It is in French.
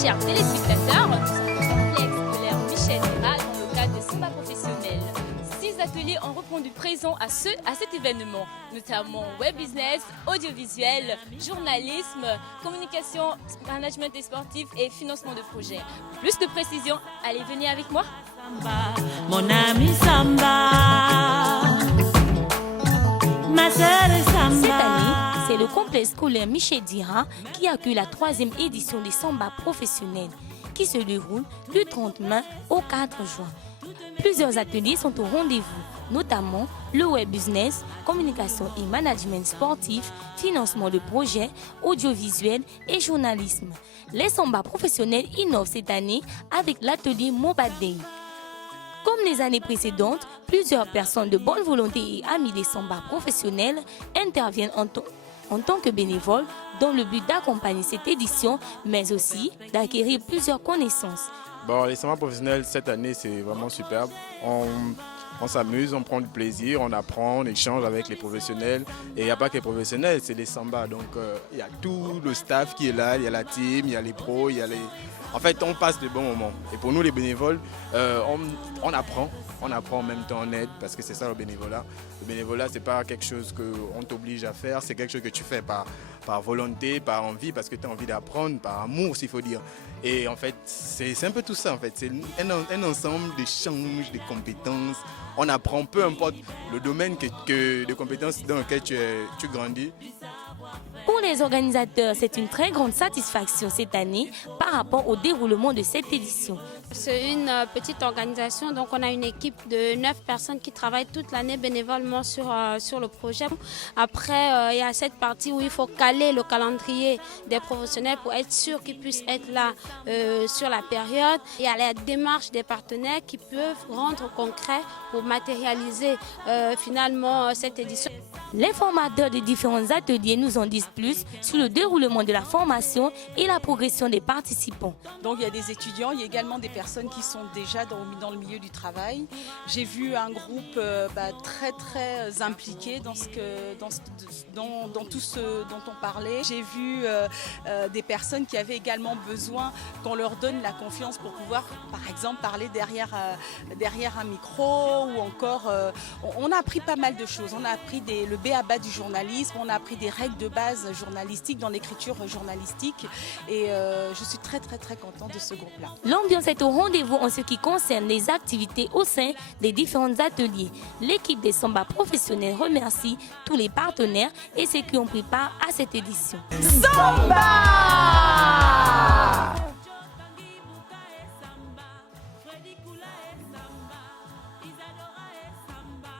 chers téléspectateurs, nous sommes au complexe scolaire Michel Dira dans le cadre de Samba professionnel. 6 ateliers en répondu présents à cet événement, notamment web business, audiovisuel, journalisme, communication, management des sportifs et financement de projets. Plus de précisions, allez venir avec moi. Mon ami Samba, ma sœur Samba. Cette année, c'est le complexe scolaire Michel Dira qui accueille la 3e édition des Samba professionnels qui se déroule du 30 mai au 4 juin. Plusieurs ateliers sont au rendez-vous, notamment le web business, communication et management sportif, financement de projets, audiovisuel et journalisme. Les Samba professionnels innovent cette année avec l'atelier Mobile Day. Comme les années précédentes, plusieurs personnes de bonne volonté et amis des Samba professionnels interviennent en tant que bénévoles dans le but d'accompagner cette édition, mais aussi d'acquérir plusieurs connaissances. Bon, les Samba professionnels cette année, c'est vraiment superbe. On s'amuse, on prend du plaisir, on apprend, on échange avec les professionnels. Et il n'y a pas que les professionnels, c'est les Samba. Donc il y a tout le staff qui est là, il y a la team, il y a les pros, il y a les... En fait, on passe de bons moments. Et pour nous, les bénévoles, on apprend en même temps, on aide, parce que c'est ça le bénévolat. Le bénévolat, ce n'est pas quelque chose qu'on t'oblige à faire, c'est quelque chose que tu fais par volonté, par envie, parce que tu as envie d'apprendre, par amour, s'il faut dire. Et en fait, c'est un peu tout ça, en fait. C'est un ensemble d'échanges, de compétences. On apprend, peu importe le domaine de compétences dans lequel tu grandis. Pour les organisateurs, c'est une très grande satisfaction cette année par rapport au déroulement de cette édition. C'est une petite organisation, donc on a une équipe de 9 personnes qui travaillent toute l'année bénévolement sur le projet. Après, il y a cette partie où il faut caler le calendrier des professionnels pour être sûr qu'ils puissent être là sur la période. Il y a la démarche des partenaires qui peuvent rendre concret pour matérialiser finalement cette édition. Les formateurs des différents ateliers nous en disent plus sur le déroulement de la formation et la progression des participants. Donc il y a des étudiants, il y a également des personnes qui sont déjà dans le milieu du travail. J'ai vu un groupe très impliqué dans tout ce dont on parlait. J'ai vu des personnes qui avaient également besoin qu'on leur donne la confiance pour pouvoir, par exemple, parler derrière un micro ou encore... on a appris pas mal de choses. On a appris le b.a.-ba du journalisme, on a appris des règles de base journalistiques dans l'écriture journalistique et je suis très contente de ce groupe-là. L'ambiance est au rendez-vous en ce qui concerne les activités au sein des différents ateliers. L'équipe des Samba professionnels remercie tous les partenaires et ceux qui ont pris part à cette édition. Samba!